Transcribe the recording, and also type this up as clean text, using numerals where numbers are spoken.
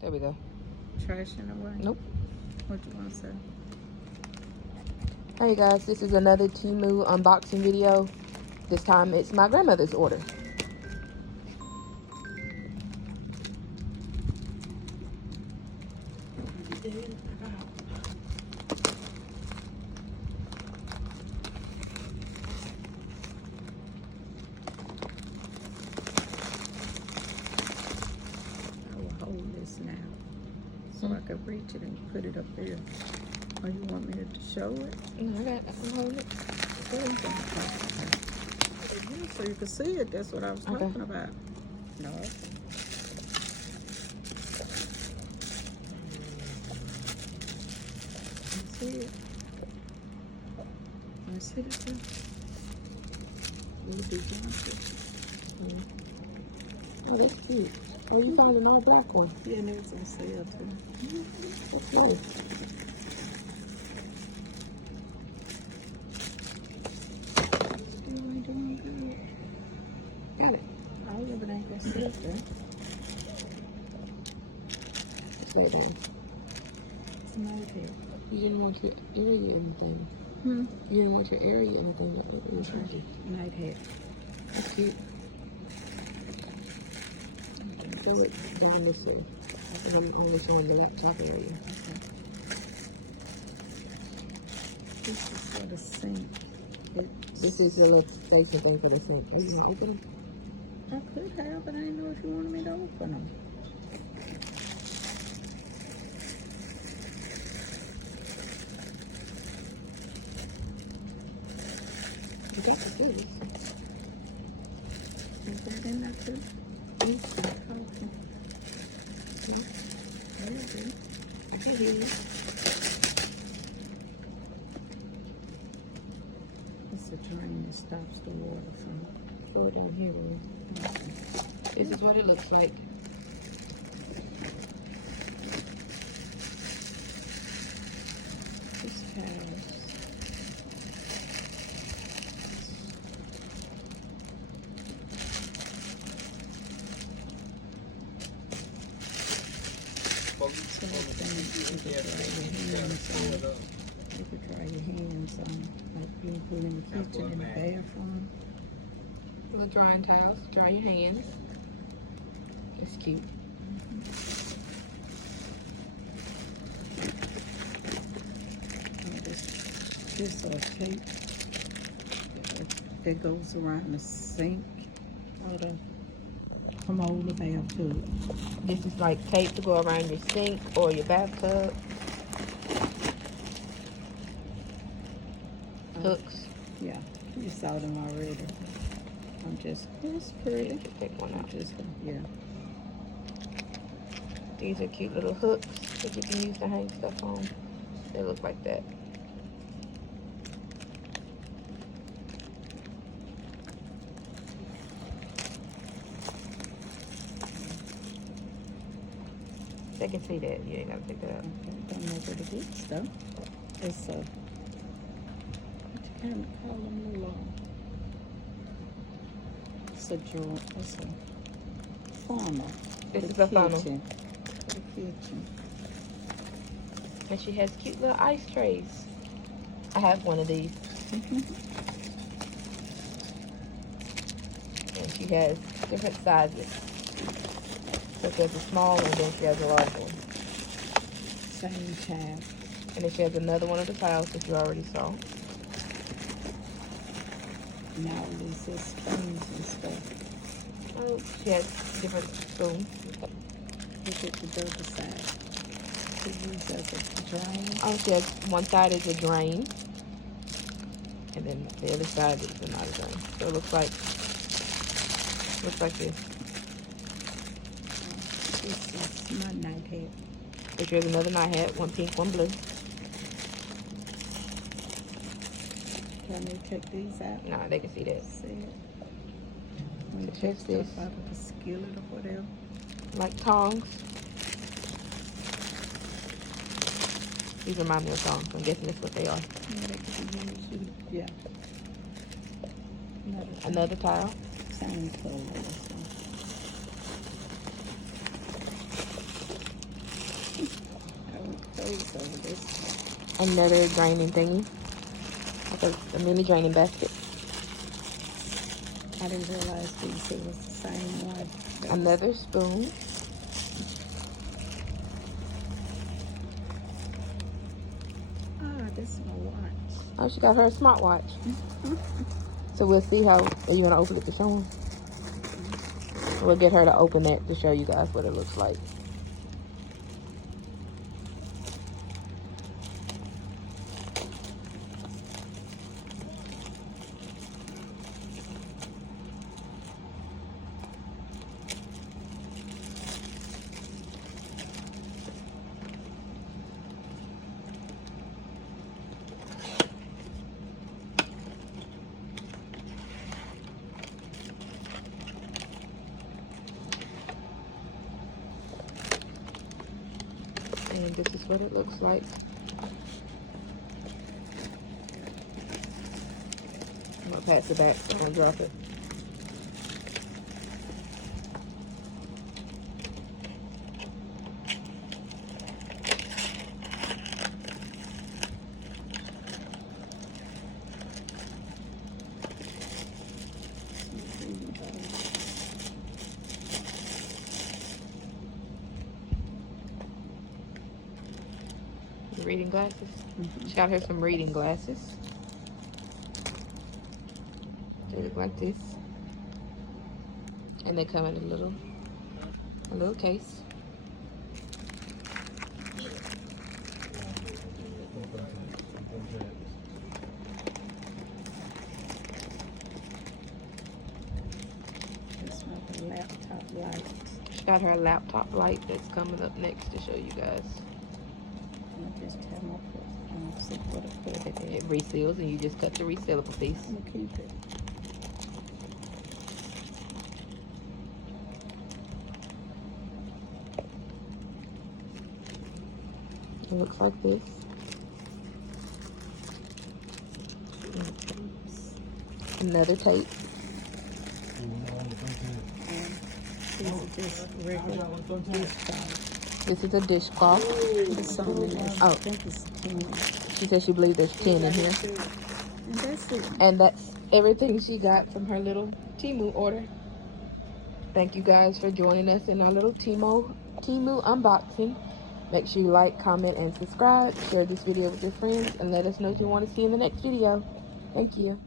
There we go. Trash in the way? Nope. What you want to say? Hey guys, this is another Temu unboxing video. This time it's my grandmother's order. I will hold this now so I can reach it and put it up there. Or you want me to show it? No, I got it. I'm holding it. So you can see it. That's what I was talking about. No. See it? I see it too. Oh, that's cute. Oh, you found another black one. Yeah, and there's on sale too. That's nice. Still ain't doing good. Got it. Oh, yeah, but ain't gonna sit there. Just lay it down. It's made here. You didn't want your area anything. You didn't want your area anything. Night hat. That's cute. Pull it down this way. I think I'm only showing the laptop area. Okay. This is for the sink. This is the little station thing for the sink. Are you gonna open them? I could have, but I didn't know if you wanted me to open them. You got the food. Is that in there too? Okay. Okay. I can hear you. It's a drain that stops the water from. Go down here. Okay. This is what it looks like. This house. So you could dry your hands on, like being put in the kitchen, in the bathroom. The drying towels. Dry your hands. It's cute. This tape that goes around the sink. From all the way up to it. This is like tape to go around your sink or your bathtub. Hooks. Yeah, you saw them already. It's pretty. Take one out. Yeah. These are cute little hooks that you can use to hang stuff on. They look like that. They can see that. You ain't gotta pick that up. Okay, don't know what it is though. It's a, what you kind of call them, little, it's a drawer, it's a funnel. This is a funnel. For the kitchen. And she has cute little ice trays. I have one of these. And she has different sizes. So she has a small one, and then she has a large one. Same time. And then she has another one of the tiles that you already saw. Now there's this spoons and stuff. Oh, she has different spoons. Look at the other side. To use as a drain. Oh, she has one side is a drain. And then the other side is not a drain. So it looks like this. This is my night hat. If there's another night hat, one pink, one blue. Can we take these out? Nah, they can see that. See it? We So take check this. stuff out of the skillet or whatever. Like tongs. These remind me of tongs. I'm guessing that's what they are. Yeah, they could be used. Yeah. Another tile. Same color. over this. Another draining thingy. Like a mini draining basket. I didn't realize these it was the same one. Another spoon. Ah, this is my watch. Oh, she got her a smartwatch. So we'll see how. Are you gonna open it to show them? We'll get her to open that to show you guys what it looks like. And this is what it looks like. I'm gonna pass it back so I don't drop it. Reading glasses. She got her some reading glasses. They look like this, and they come in a little case. It's like a laptop light. She got her laptop light that's coming up next to show you guys. I just have my see what I put it in. It reseals, and you just cut the resealable piece. I'm gonna keep it. It looks like this. Another tape. These are just regular dishcloths. This is a dishcloth. There's some in there. Oh. I think it's 10. She said she believes there's 10 in here. And that's it. And that's everything she got from her little Temu order. Thank you guys for joining us in our little Temu unboxing. Make sure you like, comment, and subscribe. Share this video with your friends, and let us know what you want to see in the next video. Thank you.